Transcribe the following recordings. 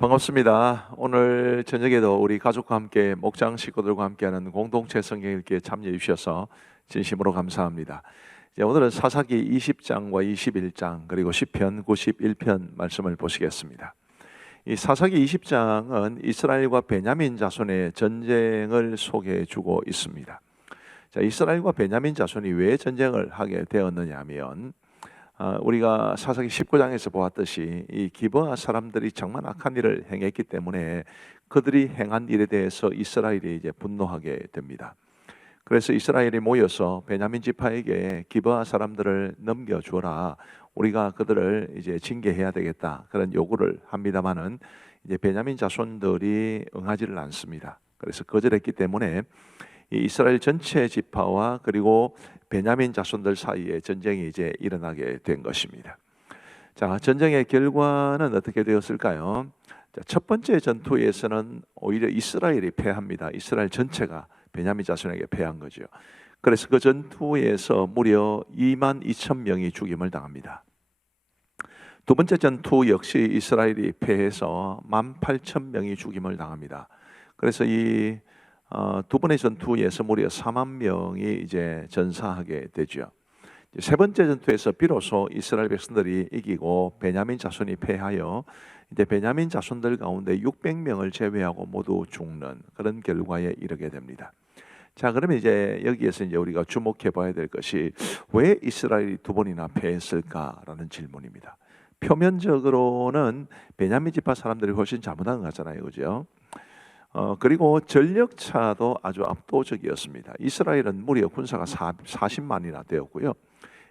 반갑습니다. 오늘 저녁에도 우리 가족과 함께 목장 식구들과 함께하는 공동체 성경 읽기에 참여해 주셔서 진심으로 감사합니다. 오늘은 사사기 20장과 21장 그리고 시편 91편 말씀을 보시겠습니다. 이 사사기 20장은 이스라엘과 베냐민 자손의 전쟁을 소개해 주고 있습니다. 자, 이스라엘과 베냐민 자손이 왜 전쟁을 하게 되었느냐 하면 우리가 사사기 19장에서 보았듯이 이 기브아 사람들이 정말 악한 일을 행했기 때문에 그들이 행한 일에 대해서 이스라엘이 이제 분노하게 됩니다. 그래서 이스라엘이 모여서 베냐민 지파에게 기브아 사람들을 넘겨주어라, 우리가 그들을 이제 징계해야 되겠다, 그런 요구를 합니다만은 이제 베냐민 자손들이 응하지를 않습니다. 그래서 거절했기 때문에 이 이스라엘 전체 지파와 그리고 베냐민 자손들 사이에 전쟁이 이제 일어나게 된 것입니다. 자, 전쟁의 결과는 어떻게 되었을까요? 자, 첫 번째 전투에서는 오히려 이스라엘이 패합니다. 이스라엘 전체가 베냐민 자손에게 패한 거죠. 그래서 그 전투에서 무려 2만 2천 명이 죽임을 당합니다. 두 번째 전투 역시 이스라엘이 패해서 1만 8천 명이 죽임을 당합니다. 그래서 이 두 번의 전투에서 무려 4만 명이 이제 전사하게 되죠. 세 번째 전투에서 비로소 이스라엘 백성들이 이기고 베냐민 자손이 패하여 이제 베냐민 자손들 가운데 600명을 제외하고 모두 죽는 그런 결과에 이르게 됩니다. 자, 그러면 이제 여기에서 이제 우리가 주목해 봐야 될 것이 왜 이스라엘이 두 번이나 패했을까라는 질문입니다. 표면적으로는 베냐민 지파 사람들이 훨씬 잘못한 것 같잖아요, 그죠? 그리고 전력차도 아주 압도적이었습니다. 이스라엘은 무려 군사가 40만이나 되었고요.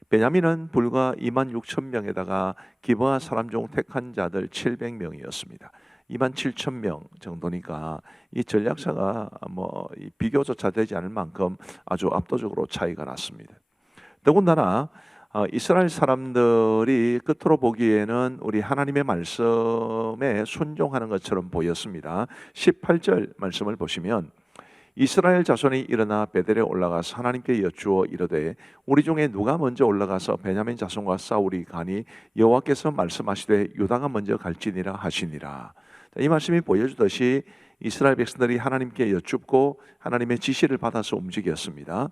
베냐민은 불과 2만 6천 명에다가 기브아 사람 중 택한 자들 700명이었습니다. 2만 7천 명 정도니까 이 전략차가 비교조차 되지 않을 만큼 아주 압도적으로 차이가 났습니다. 더군다나 이스라엘 사람들이 끝으로 보기에는 우리 하나님의 말씀에 순종하는 것처럼 보였습니다. 18절 말씀을 보시면 이스라엘 자손이 일어나 베델에 올라가서 하나님께 여쭈어 이르되 우리 중에 누가 먼저 올라가서 베냐민 자손과 싸우리 가니 여호와께서 말씀하시되 유다가 먼저 갈지니라 하시니라. 이 말씀이 보여주듯이 이스라엘 백성들이 하나님께 여쭙고 하나님의 지시를 받아서 움직였습니다.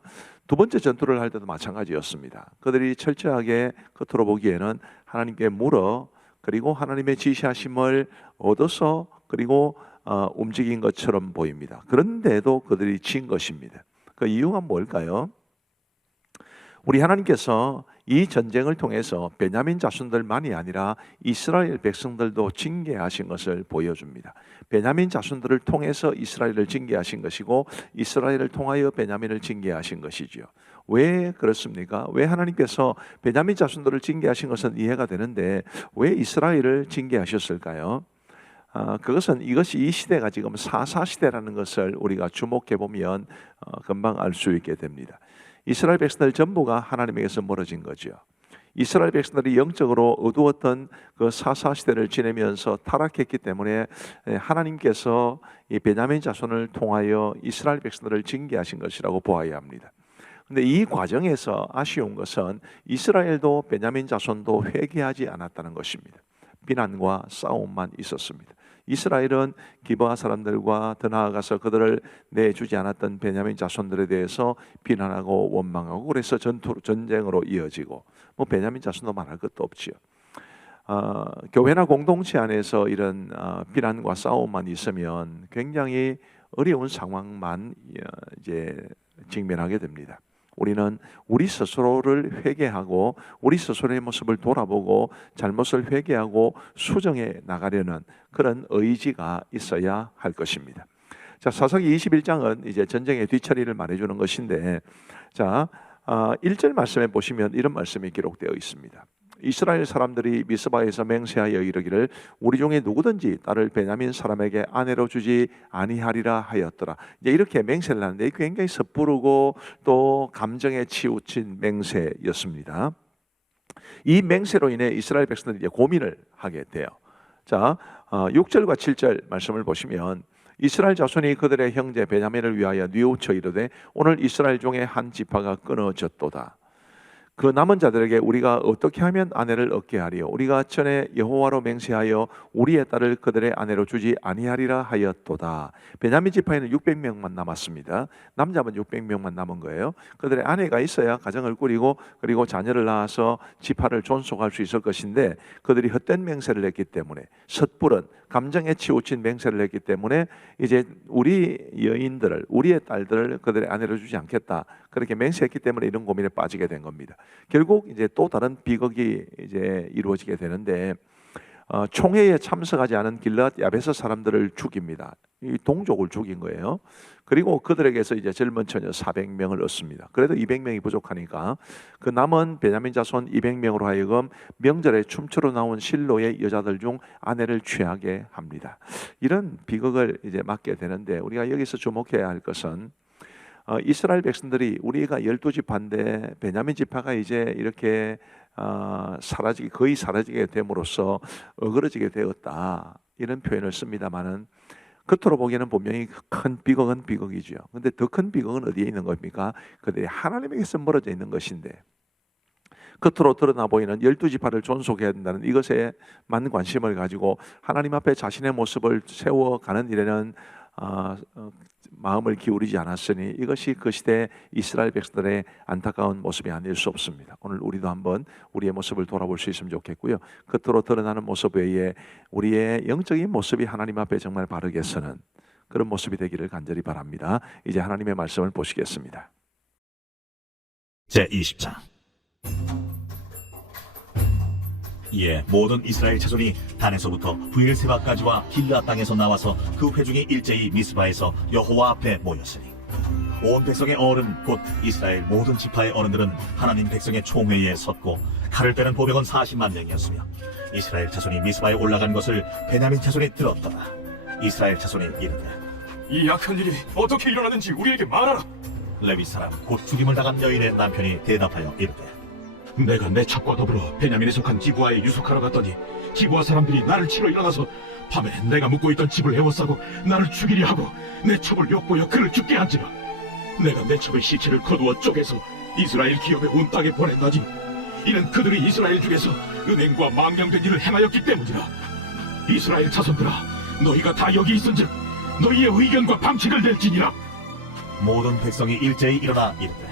두 번째 전투를 할 때도 마찬가지였습니다. 그들이 철저하게 겉으로 보기에는 하나님께 물어 그리고 하나님의 지시하심을 얻어서 그리고 움직인 것처럼 보입니다. 그런데도 그들이 진 것입니다. 그 이유가 뭘까요? 우리 하나님께서 이 전쟁을 통해서 베냐민 자손들만이 아니라 이스라엘 백성들도 징계하신 것을 보여줍니다. 베냐민 자손들을 통해서 이스라엘을 징계하신 것이고 이스라엘을 통하여 베냐민을 징계하신 것이죠. 왜 그렇습니까? 왜 하나님께서 베냐민 자손들을 징계하신 것은 이해가 되는데 왜 이스라엘을 징계하셨을까요? 그것은 이것이 이 시대가 지금 사사시대라는 것을 우리가 주목해 보면 금방 알 수 있게 됩니다. 이스라엘 백성들 전부가 하나님에게서 멀어진 거죠. 이스라엘 백성들이 영적으로 어두웠던 그 사사시대를 지내면서 타락했기 때문에 하나님께서 이 베냐민 자손을 통하여 이스라엘 백성들을 징계하신 것이라고 보아야 합니다. 그런데 이 과정에서 아쉬운 것은 이스라엘도 베냐민 자손도 회개하지 않았다는 것입니다. 비난과 싸움만 있었습니다. 이스라엘은 기브아 사람들과 더 나아가서 그들을 내주지 않았던 베냐민 자손들에 대해서 비난하고 원망하고 그래서 전쟁으로 이어지고 베냐민 자손도 말할 것도 없지요. 교회나 공동체 안에서 이런 비난과 싸움만 있으면 굉장히 어려운 상황만 이제 직면하게 됩니다. 우리는 우리 스스로를 회개하고 우리 스스로의 모습을 돌아보고 잘못을 회개하고 수정해 나가려는 그런 의지가 있어야 할 것입니다. 자, 사사기 21장은 이제 전쟁의 뒤처리를 말해주는 것인데, 자, 1절 말씀에 보시면 이런 말씀이 기록되어 있습니다. 이스라엘 사람들이 미스바에서 맹세하여 이르기를 우리 중에 누구든지 딸을 베냐민 사람에게 아내로 주지 아니하리라 하였더라. 이제 이렇게 맹세를 하는데 굉장히 섣부르고 또 감정에 치우친 맹세였습니다. 이 맹세로 인해 이스라엘 백성들이 이제 고민을 하게 돼요. 자, 6절과 7절 말씀을 보시면 이스라엘 자손이 그들의 형제 베냐민을 위하여 뉘우쳐 이르되 오늘 이스라엘 중에 한 지파가 끊어졌도다. 그 남은 자들에게 우리가 어떻게 하면 아내를 얻게 하리요? 우리가 전에 여호와로 맹세하여 우리의 딸을 그들의 아내로 주지 아니하리라 하였도다. 베냐민 지파에는 600명만 남았습니다. 남자만 600명만 남은 거예요. 그들의 아내가 있어야 가정을 꾸리고 그리고 자녀를 낳아서 지파를 존속할 수 있을 것인데, 그들이 헛된 맹세를 했기 때문에, 섣부른 감정에 치우친 맹세를 했기 때문에 이제 우리 여인들을, 우리의 딸들을 그들의 아내로 주지 않겠다, 그렇게 맹세했기 때문에 이런 고민에 빠지게 된 겁니다. 결국 이제 또 다른 비극이 이제 이루어지게 되는데, 총회에 참석하지 않은 길앗 야베스 사람들을 죽입니다. 이 동족을 죽인 거예요. 그리고 그들에게서 이제 젊은 처녀 400명을 얻습니다. 그래도 200명이 부족하니까 그 남은 베냐민 자손 200명으로 하여금 명절에 춤추러 나온 실로의 여자들 중 아내를 취하게 합니다. 이런 비극을 이제 맞게 되는데, 우리가 여기서 주목해야 할 것은 이스라엘 백성들이, 우리가 12지파인데 베냐민 지파가 이제 이렇게 거의 사라지게 됨으로써 어그러지게 되었다, 이런 표현을 씁니다만은, 겉으로 보기에는 분명히 큰 비극은 비극이죠. 근데 더 큰 비극은 어디에 있는 겁니까? 그들이 하나님에게서 멀어져 있는 것인데, 겉으로 드러나 보이는 12지파를 존속해야 된다는 이것에만 관심을 가지고 하나님 앞에 자신의 모습을 세워가는 일에는 마음을 기울이지 않았으니, 이것이 그 시대 이스라엘 백성들의 안타까운 모습이 아닐 수 없습니다. 오늘 우리도 한번 우리의 모습을 돌아볼 수 있으면 좋겠고요. 겉으로 드러나는 모습 외에 우리의 영적인 모습이 하나님 앞에 정말 바르게 서는 그런 모습이 되기를 간절히 바랍니다. 이제 하나님의 말씀을 보시겠습니다. 제20장. 이에 모든 이스라엘 자손이 단에서부터 브엘세바까지와 길앗 땅에서 나와서 그 회중이 일제히 미스바에서 여호와 앞에 모였으니, 온 백성의 어른 곧 이스라엘 모든 지파의 어른들은 하나님 백성의 총회에 섰고, 칼을 빼는 보병은 40만 명이었으며, 이스라엘 자손이 미스바에 올라간 것을 베냐민 자손이 들었더라. 이스라엘 자손이 이르되, 이 악한 일이 어떻게 일어났는지 우리에게 말하라. 레위 사람 곧 죽임을 당한 여인의 남편이 대답하여 이르되, 내가 내 첩과 더불어 베냐민에 속한 기브아에 유숙하러 갔더니 기브아 사람들이 나를 치러 일어나서 밤에 내가 묵고 있던 집을 에워싸고 나를 죽이려 하고 내 첩을 엿보여 그를 죽게 한지라. 내가 내 첩의 시체를 거두어 쪼개서 이스라엘 기업의 온 땅에 보냈나니, 이는 그들이 이스라엘 중에서 은행과 망령된 일을 행하였기 때문이라. 이스라엘 자손들아, 너희가 다 여기 있은즉 너희의 의견과 방책을 낼지니라. 모든 백성이 일제히 일어나 이르되,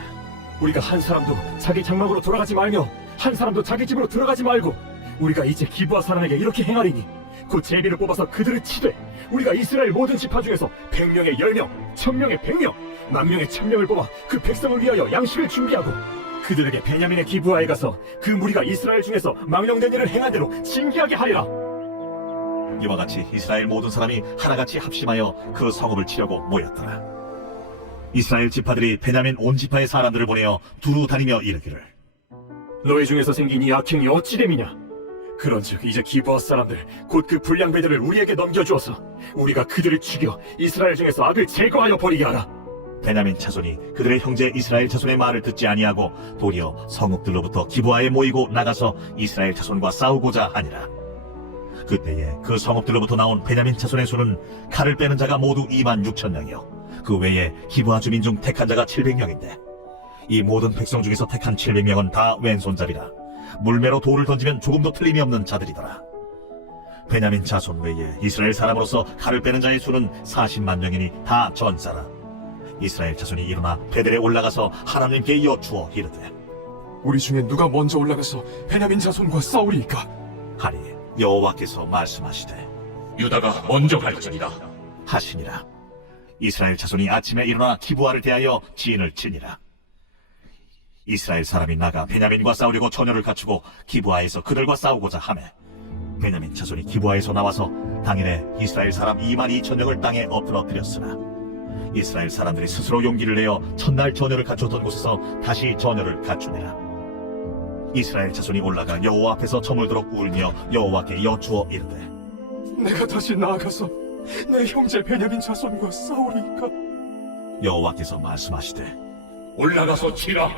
우리가 한 사람도 자기 장막으로 돌아가지 말며 한 사람도 자기 집으로 들어가지 말고 우리가 이제 기브아 사람에게 이렇게 행하리니, 곧 제비를 뽑아서 그들을 치되 우리가 이스라엘 모든 지파 중에서 100명에 10명, 1000명에 100명, 10,000명에 1000명을 뽑아 그 백성을 위하여 양식을 준비하고, 그들에게 베냐민의 기브아에 가서 그 무리가 이스라엘 중에서 망령된 일을 행한 대로 징계하게 하리라. 이와 같이 이스라엘 모든 사람이 하나같이 합심하여 그 성읍을 치려고 모였더라. 이스라엘 지파들이 베냐민 온 지파의 사람들을 보내어 두루 다니며 이르기를, 너희 중에서 생긴 이 악행이 어찌 됨이냐? 그런즉 이제 기브아 사람들 곧 그 불량배들을 우리에게 넘겨주어서 우리가 그들을 죽여 이스라엘 중에서 악을 제거하여 버리게 하라. 베냐민 자손이 그들의 형제 이스라엘 자손의 말을 듣지 아니하고 도리어 성읍들로부터 기브아에 모이고 나가서 이스라엘 자손과 싸우고자 하니라. 그때에 그 성읍들로부터 나온 베냐민 자손의 수는 칼을 빼는 자가 모두 26,000명이요 그 외에 기브아 주민 중 택한 자가 700명인데, 이 모든 백성 중에서 택한 700명은 다 왼손잡이라 물매로 돌을 던지면 조금도 틀림이 없는 자들이더라. 베냐민 자손 외에 이스라엘 사람으로서 칼을 빼는 자의 수는 40만 명이니 다 전사라. 이스라엘 자손이 일어나 베델에 올라가서 하나님께 여쭈어 이르되, 우리 중에 누가 먼저 올라가서 베냐민 자손과 싸우리이까? 하니 여호와께서 말씀하시되, 유다가 먼저 갈지니라 하시니라. 이스라엘 자손이 아침에 일어나 기브아를 대하여 진을 치니라. 이스라엘 사람이 나가 베냐민과 싸우려고 전열을 갖추고 기브아에서 그들과 싸우고자 하매, 베냐민 자손이 기브아에서 나와서 당일에 이스라엘 사람 22,000명을 땅에 엎드러뜨렸으나, 이스라엘 사람들이 스스로 용기를 내어 첫날 전열을 갖췄던 곳에서 다시 전열을 갖추니라. 이스라엘 자손이 올라가 여호와 앞에서 저물도록 울며 여호와께 여쭈어 이르되, 내가 다시 나아가서 내 형제 베냐민 자손과 싸우리이까? 여호와께서 말씀하시되, 올라가서 치라.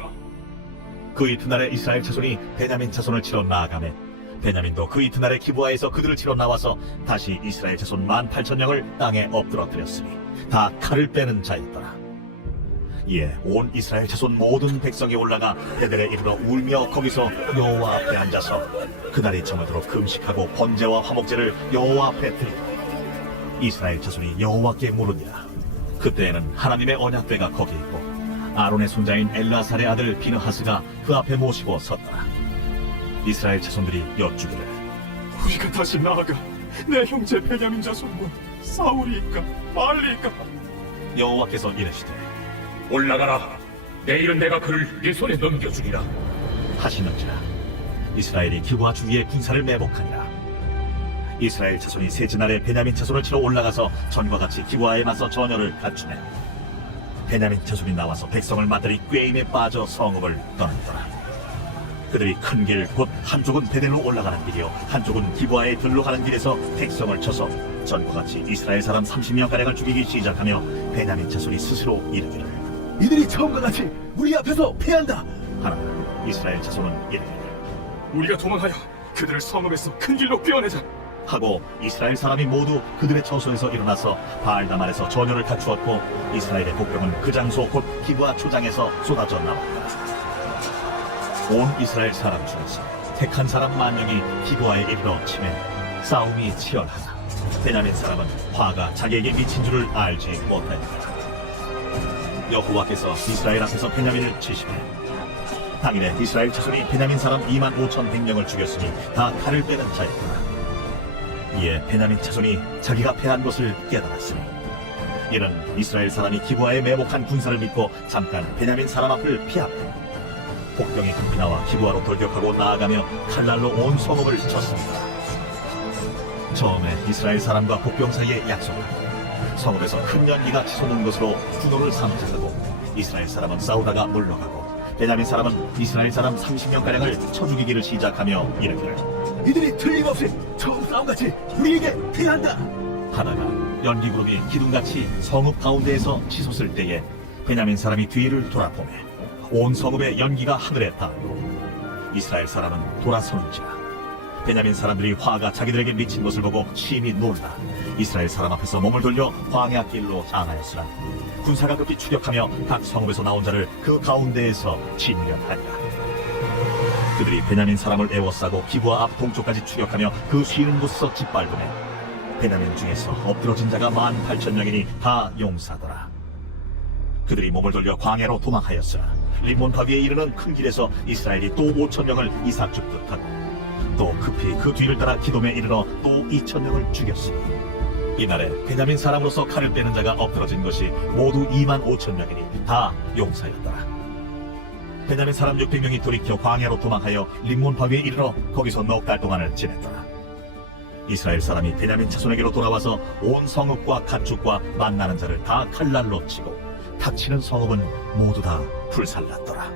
그 이튿날에 이스라엘 자손이 베냐민 자손을 치러 나아가매, 베냐민도 그 이튿날에 기브아에서 그들을 치러 나와서 다시 이스라엘 자손 18,000명을 땅에 엎드러뜨렸으니 다 칼을 빼는 자였더라. 이에 온 이스라엘 자손 모든 백성이 올라가 베델에 이르러 울며 거기서 여호와 앞에 앉아서 그날이 저물도록 금식하고 번제와 화목제를 여호와 앞에 드리고 이스라엘 자손이 여호와께 물으니라. 그때에는 하나님의 언약궤가 거기 있고 아론의 손자인 엘라살의 아들 비느하스가 그 앞에 모시고 섰더라. 이스라엘 자손들이 여쭈기를 우리가 다시 나아가 내 형제 베냐민 자손과 싸우리이까 말리이까. 여호와께서 이르시되 올라가라. 내일은 내가 그를 네 손에 넘겨주리라. 하시는지라. 이스라엘이 기브아 주위에 군사를 매복하니라. 이스라엘 자손이 셋째 날에 베냐민 자손을 치러 올라가서 전과 같이 기브아에 맞서 전열을 갖추매 베냐민 자손이 나와서 백성을 만들이 꾀임에 빠져 성읍을 떠났더라. 그들이 큰 길 곧 한쪽은 베델로 올라가는 길이요 한쪽은 기브아에 들로 가는 길에서 백성을 쳐서 전과 같이 이스라엘 사람 30명가량을 죽이기 시작하며 베냐민 자손이 스스로 이르기를 이들이 처음과 같이 우리 앞에서 패한다. 하나 이스라엘 자손은 이르기를 우리가 도망하여 그들을 성읍에서 큰 길로 꿰어내자. 하고 이스라엘 사람이 모두 그들의 처소에서 일어나서 바알다말에서 전열을 갖추었고 이스라엘의 복병은 그 장소 곧 기브아 초장에서 쏟아져 나왔다. 온 이스라엘 사람 중에서 택한 사람 10,000명이 기브아에 이르러 치매 싸움이 치열하다. 베냐민 사람은 화가 자기에게 미친 줄을 알지 못하였다. 여호와께서 이스라엘 앞에서 베냐민을 치시매 당일에 이스라엘 자손이 베냐민 사람 25,100명을 죽였으니 다 칼을 빼는 자였다. 이에 베냐민 자손이 자기가 패한 것을 깨달았으니 이는 이스라엘 사람이 기브아에 매복한 군사를 믿고 잠깐 베냐민 사람 앞을 피하며 복병이 급히 나와 기브아로 돌격하고 나아가며 칼날로 온 성읍을 쳤습니다. 처음에 이스라엘 사람과 복병 사이에 약속을 성읍에서 큰 연기가 치솟는 것으로 분노를 삼작하고 이스라엘 사람은 싸우다가 물러가고 베냐민 사람은 이스라엘 사람 30명가량을 쳐 죽이기를 시작하며 이르기를 이들이 틀림없이 처음 싸움같이 우리에게 패한다. 하다가 연기구름이 기둥같이 성읍 가운데에서 치솟을 때에 베냐민 사람이 뒤를 돌아보매 온 성읍의 연기가 하늘에 닿고 이스라엘 사람은 돌아서는지라. 베냐민 사람들이 화가 자기들에게 미친 것을 보고 심히 놀라 이스라엘 사람 앞에서 몸을 돌려 광야 길로 향하였으나 군사가 급히 추격하며 각 성읍에서 나온 자를 그 가운데에서 진멸하니라. 그들이 베냐민 사람을 에워싸고 기브아 앞 동쪽까지 추격하며 그 쉬는 곳에서 짓밟으매 베냐민 중에서 엎드러진 자가 18,000명이니 다 용사더라. 그들이 몸을 돌려 광야로 도망하였으나 림몬 바위에 이르는 큰 길에서 이스라엘이 또 5,000명을 이삭 죽듯 하고 또 급히 그 뒤를 따라 기돔에 이르러 또 2,000명을 죽였으니 이날에 베냐민 사람으로서 칼을 빼는 자가 엎드러진 것이 모두 25,000명이니 다 용사였더라. 베냐민 사람 600명이 돌이켜 광야로 도망하여 림몬 바위에 이르러 거기서 넉 달 동안을 지냈더라. 이스라엘 사람이 베냐민 자손에게로 돌아와서 온 성읍과 가축과 만나는 자를 다 칼날로 치고 닥치는 성읍은 모두 다 불살랐더라.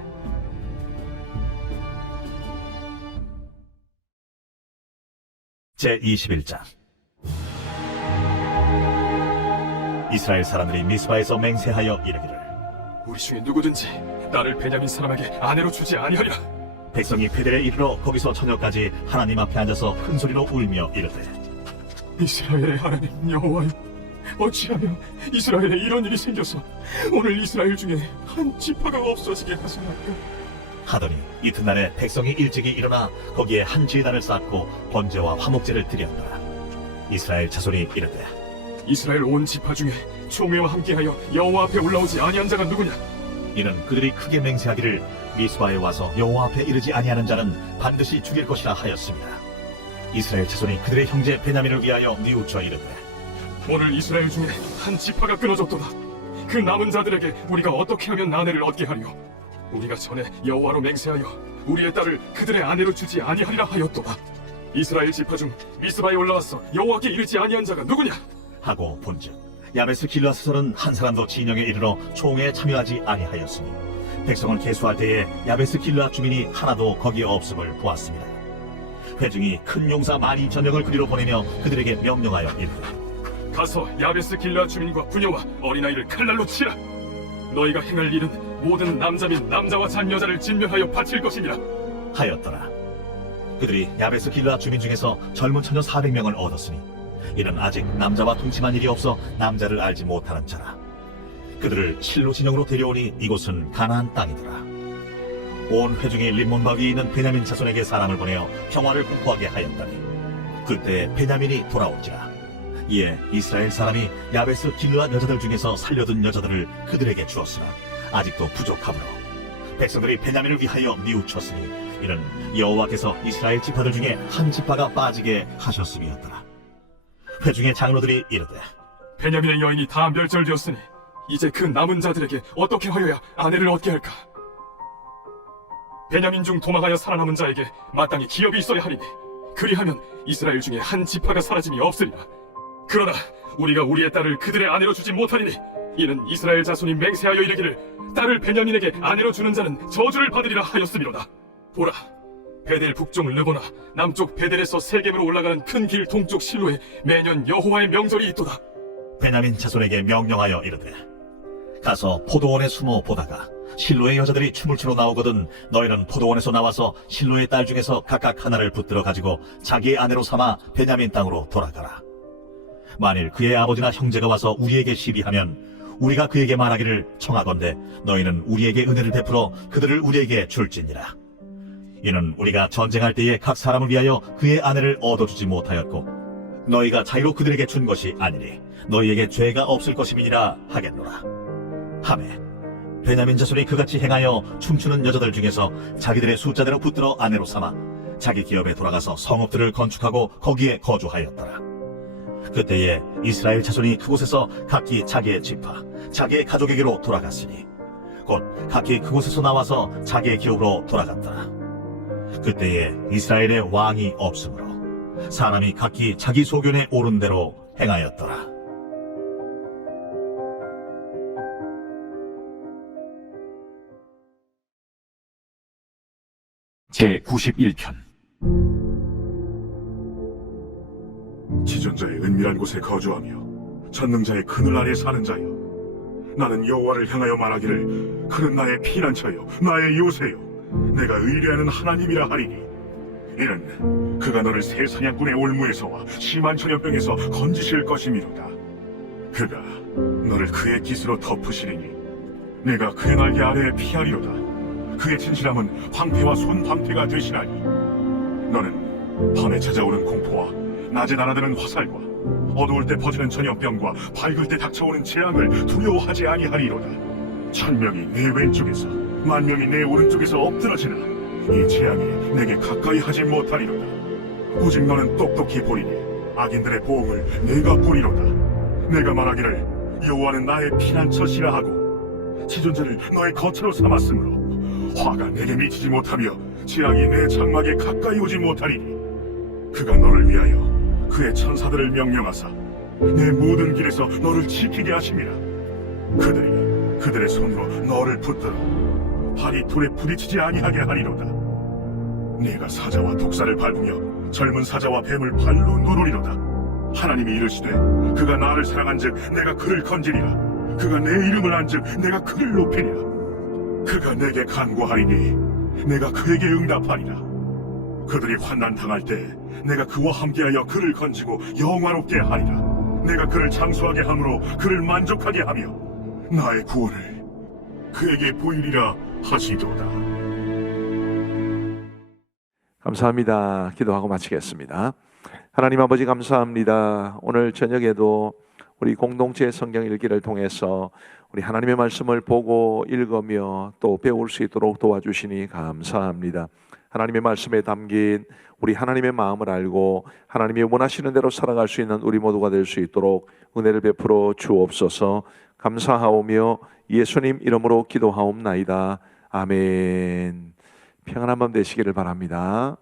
제21장 이스라엘 사람들이 미스바에서 맹세하여 이르기를 우리 중에 누구든지 나를 베냐민 사람에게 아내로 주지 아니하리라. 백성이 베델에 이르러 거기서 저녁까지 하나님 앞에 앉아서 큰 소리로 울며 이르되 이스라엘의 하나님 여호와여, 어찌하여 이스라엘에 이런 일이 생겨서 오늘 이스라엘 중에 한 지파가 없어지게 하시나이까. 하더니 이튿날에 백성이 일찍이 일어나 거기에 한 제단을 쌓고 번제와 화목제를 드렸더라. 이스라엘 자손이 이르되 이스라엘 온 지파 중에 총회와 함께하여 여호와 앞에 올라오지 아니한 자가 누구냐? 이는 그들이 크게 맹세하기를 미스바에 와서 여호와 앞에 이르지 아니하는 자는 반드시 죽일 것이라 하였습니다. 이스라엘 자손이 그들의 형제 베냐민을 위하여 뉘우쳐 이르되 오늘 이스라엘 중에 한 지파가 끊어졌도다. 그 남은 자들에게 우리가 어떻게 하면 아내를 얻게 하리요? 우리가 전에 여호와로 맹세하여 우리의 딸을 그들의 아내로 주지 아니하리라 하였도다. 이스라엘 지파 중 미스바에 올라와서 여호와께 이르지 아니한 자가 누구냐? 하고 본즉 야베스 길라스설은 한 사람도 진영에 이르러 총회에 참여하지 아니하였으니 백성을 계수할 때에 야베스 길라 주민이 하나도 거기에 없음을 보았습니다. 회중이 큰 용사 12,000명을 그리로 보내며 그들에게 명령하여 이르되 가서 야베스 길라 주민과 부녀와 어린아이를 칼날로 치라. 너희가 행할 일은 모든 남자 및 남자와 잔여자를 진멸하여 바칠 것이니라 하였더라. 그들이 야베스 길라 주민 중에서 젊은 처녀 400명을 얻었으니 이는 아직 남자와 동침한 일이 없어 남자를 알지 못하는 자라. 그들을 실로 진영으로 데려오니 이곳은 가나안 땅이더라. 온 회중이 림몬바 위에 있는 베냐민 자손에게 사람을 보내어 평화를 공포하게 하였더니 그때 베냐민이 돌아온지라. 이에 이스라엘 사람이 야베스 길르앗 여자들 중에서 살려둔 여자들을 그들에게 주었으나 아직도 부족하므로 백성들이 베냐민을 위하여 뉘우쳤으니 이는 여호와께서 이스라엘 지파들 중에 한 지파가 빠지게 하셨음이었더라. 회중의 장로들이 이르되 베냐민의 여인이 다 멸절되었으니 이제 그 남은 자들에게 어떻게 하여야 아내를 얻게 할까? 베냐민 중 도망하여 살아남은 자에게 마땅히 기업이 있어야 하리니 그리하면 이스라엘 중에 한 지파가 사라짐이 없으리라. 그러나 우리가 우리의 딸을 그들의 아내로 주지 못하리니 이는 이스라엘 자손이 맹세하여 이르기를 딸을 베냐민에게 아내로 주는 자는 저주를 받으리라 하였음이로다. 보라, 베델 북쪽 르보나 남쪽 베델에서 세겜으로 올라가는 큰 길 동쪽 실로에 매년 여호와의 명절이 있도다. 베냐민 자손에게 명령하여 이르되 가서 포도원에 숨어 보다가 실로의 여자들이 춤을 추러 나오거든 너희는 포도원에서 나와서 실로의 딸 중에서 각각 하나를 붙들어 가지고 자기의 아내로 삼아 베냐민 땅으로 돌아가라. 만일 그의 아버지나 형제가 와서 우리에게 시비하면 우리가 그에게 말하기를 청하건대 너희는 우리에게 은혜를 베풀어 그들을 우리에게 줄지니라. 이는 우리가 전쟁할 때에 각 사람을 위하여 그의 아내를 얻어주지 못하였고 너희가 자유로 그들에게 준 것이 아니니 너희에게 죄가 없을 것임이니라 하겠노라. 하매 베냐민 자손이 그같이 행하여 춤추는 여자들 중에서 자기들의 숫자대로 붙들어 아내로 삼아 자기 기업에 돌아가서 성읍들을 건축하고 거기에 거주하였더라. 그때에 이스라엘 자손이 그곳에서 각기 자기의 지파, 자기의 가족에게로 돌아갔으니 곧 각기 그곳에서 나와서 자기의 기업으로 돌아갔더라. 그때에 이스라엘의 왕이 없으므로 사람이 각기 자기 소견에 오른 대로 행하였더라. 제91편 지존자의 은밀한 곳에 거주하며 전능자의 그늘 아래 사는 자여, 나는 여호와를 향하여 말하기를 그는 나의 피난처요 나의 요새요 내가 의뢰하는 하나님이라 하리니 이는 그가 너를 새 사냥꾼의 올무에서와 심한 전염병에서 건지실 것이미로다. 그가 너를 그의 깃으로 덮으시리니 내가 그의 날개 아래에 피하리로다. 그의 진실함은 황폐와 손황폐가 되시나니 너는 밤에 찾아오는 공포와 낮에 날아드는 화살과 어두울 때 퍼지는 전염병과 밝을 때 닥쳐오는 재앙을 두려워하지 아니하리로다. 1000명이 내 왼쪽에서 10,000명이 내 오른쪽에서 엎드러지나 이 재앙이 내게 가까이 하지 못하리로다. 오직 너는 똑똑히 보리니 악인들의 보응을 내가 보리로다. 내가 말하기를 여호와는 나의 피난처시라 하고 지존자를 너의 거처로 삼았으므로 화가 내게 미치지 못하며 재앙이 내 장막에 가까이 오지 못하리니 그가 너를 위하여 그의 천사들을 명령하사 내 모든 길에서 너를 지키게 하심이라. 그들이 그들의 손으로 너를 붙들어 발이 돌에 부딪히지 아니하게 하리로다. 네가 사자와 독사를 밟으며 젊은 사자와 뱀을 발로 누르리로다. 하나님이 이르시되 그가 나를 사랑한즉 내가 그를 건지리라. 그가 내 이름을 안즉 내가 그를 높이리라. 그가 내게 간구하리니 내가 그에게 응답하리라. 그들이 환난 당할 때 내가 그와 함께하여 그를 건지고 영화롭게 하리라. 내가 그를 장수하게 함으로 그를 만족하게 하며 나의 구원을 그에게 보이리라 하시도다. 감사합니다. 기도하고 마치겠습니다. 하나님 아버지 감사합니다. 오늘 저녁에도 우리 공동체 성경 읽기를 통해서 우리 하나님의 말씀을 보고 읽으며 또 배울 수 있도록 도와주시니 감사합니다. 하나님의 말씀에 담긴 우리 하나님의 마음을 알고 하나님이 원하시는 대로 살아갈 수 있는 우리 모두가 될 수 있도록 은혜를 베풀어 주옵소서. 감사하오며 예수님 이름으로 기도하옵나이다. 아멘. 평안한 밤 되시기를 바랍니다.